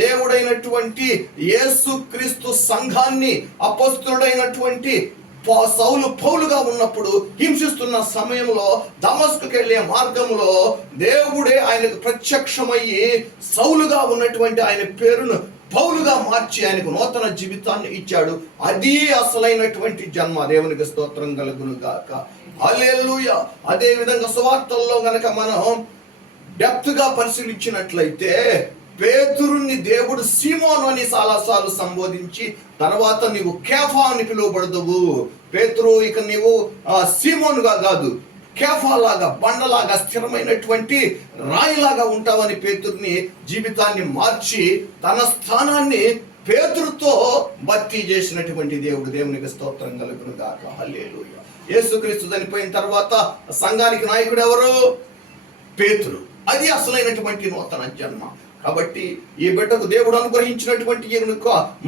దేవుడైనటువంటి యేసుక్రీస్తు సంఘాన్ని అపొస్తలుడైనటువంటి సౌలు పౌలుగా ఉన్నప్పుడు హింసిస్తున్న సమయంలో దమస్కుకి వెళ్ళే మార్గంలో దేవుడే ఆయనకు ప్రత్యక్షమయ్యి సౌలుగా ఉన్నటువంటి ఆయన పేరును పౌలుగా మార్చి ఆయనకు నూతన జీవితాన్ని ఇచ్చాడు. అది అసలైనటువంటి జన్మ. దేవునికి స్తోత్రం కలుగును గాక. హల్లెలూయా. అదే విధంగా సువార్తల్లో గనక మనం డెప్త్ గా పరిశీలించినట్లయితే పేతురుని దేవుడు సీమోను అని చాలాసార్లు సంబోధించి తర్వాత నీవు కేఫా అని పిలువబడదువు. పేతురు ఇక నీవు సీమోనుగా కాదు, కేఫాలాగా, బండలాగా, స్థిరమైనటువంటి రాయిలాగా ఉంటావని పేతురుని జీవితాన్ని మార్చి తన స్థానాన్ని పేతురుతో భర్తీ చేసినటువంటి దేవుడు. దేవునికి స్తోత్రం కలుగును గాక. హల్లెలూయా. యేసుక్రీస్తు చనిపోయిన తర్వాత సంఘానికి నాయకుడు ఎవరు? పేతురు. అది అసలైనటువంటి నూతన జన్మ. కాబట్టి ఈ బిడ్డకు దేవుడు అనుగ్రహించినటువంటి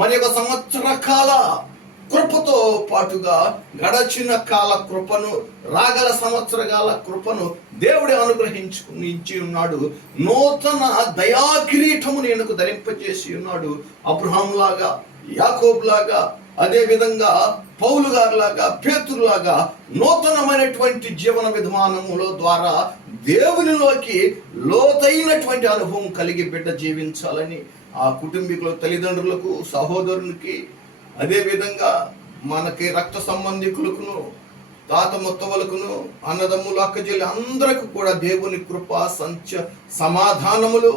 మరి ఒక సంవత్సర కాల కృపతో పాటుగా గడచిన కాల కృపను, రాగల సంవత్సరకాల కృపను దేవుడే అనుగ్రహించి ఉన్నాడు. నూతన దయా కిరీటమును ఈయనకు ధరింపజేసి ఉన్నాడు. అబ్రహాము లాగా, యాకోబు లాగా, అదే విధంగా పౌలు గారిలాగా, పేతురులాగా నూతనమైనటువంటి జీవన విధానముల ద్వారా దేవునిలోకి లోతైనటువంటి అనుభవం కలిగి బిడ్డ జీవించాలని ఆ కుటుంబీకుల తల్లిదండ్రులకు, సహోదరునికి, అదే విధంగా మనకి రక్త సంబంధికులకును, తాత ముత్తవలకును, అన్నదమ్ములు, అక్కచెల్లి అందరికి కూడా దేవుని కృప సమాధానములు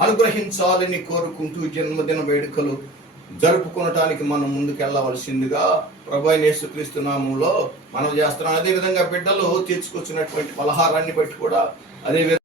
అనుగ్రహించాలని కోరుకుంటూ జన్మదిన వేడుకలు జరుపుకోవటానికి మనం ముందుకెళ్ళవలసిందిగా ప్రభువైన యేసుక్రీస్తు నామములో మనం చేస్తున్నాం. అదేవిధంగా బిడ్డలు తీసుకొచ్చినటువంటి పలహారాన్ని బట్టి కూడా అదే